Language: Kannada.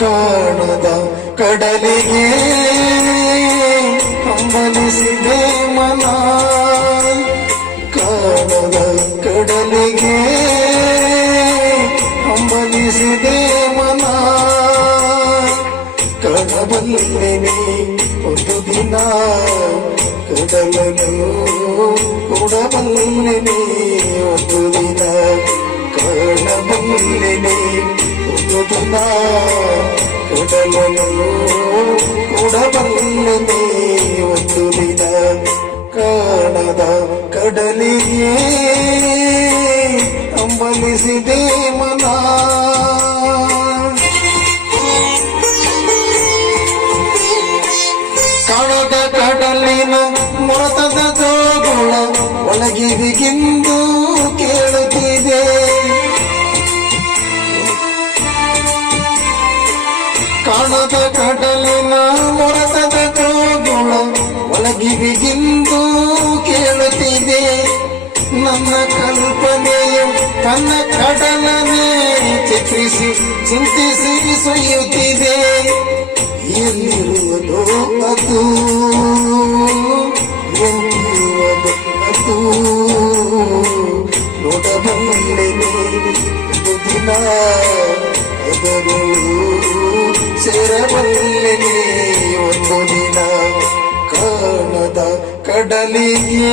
ಕಾಣದ ಕಡಲಿಗೆ ಹಂಬಲಿಸಿದೆ ಮನ, ಕಾಣದ ಕಡಲಿಗೆ ಹಂಬಲಿಸಿದೆ ಮನ. ಕಡಬಲ್ಲೆನೆ ಒಂದು ದಿನ ಕಡಲನ್ನು ಕೊಡಬಲ್ಲೆನೆ ಒಂದು ದಿನ, ಕಾಣಬಲ್ಲೆನೆ ಒಂದು ದಿನ ಕಡಲನ್ನು ಕೊಡಬಲ್ಲೆನೆ ಒಂದು ದಿನ. ಕಾಣದ ಕಡಲಿಗೆ ಹಂಬಲಿಸಿದೆ ಮನ. ಕಾಣದ ಕಡಲಿನ ಮೊರತದ ಜೋಗುಳ ಒಳಗಿರಿಗಿಂದು ಕೇಳುತ್ತಿದೆ. ಕಾಣದ ಕಡಲಿನ ಮೊರತದ ಜೋಗುಳ ಒಳಗಿರಿಗಿಂದು ಕೇಳುತ್ತಿದೆ. ನನ್ನ ಕಲ್ಪನೆಯು ತನ್ನ ಕಡಲನೆ ಚಿತ್ರಿಸಿ ಚಿಂತಿಸಿ ಸುಯ್ಯುತ್ತಿದೆ. ಎಲ್ಲಿರುವುದೋ ಅದು, ಎಲ್ಲಿರುವುದು ಅದು, ನೋಡಬಲ್ಲೆನೆ ಒಂದು ದಿನ ಎದುರು ಸೇರಬಲ್ಲೆನೆ ಒಂದು ದಿನ. ಕಾಣದ ಕಡಲಿಗೆ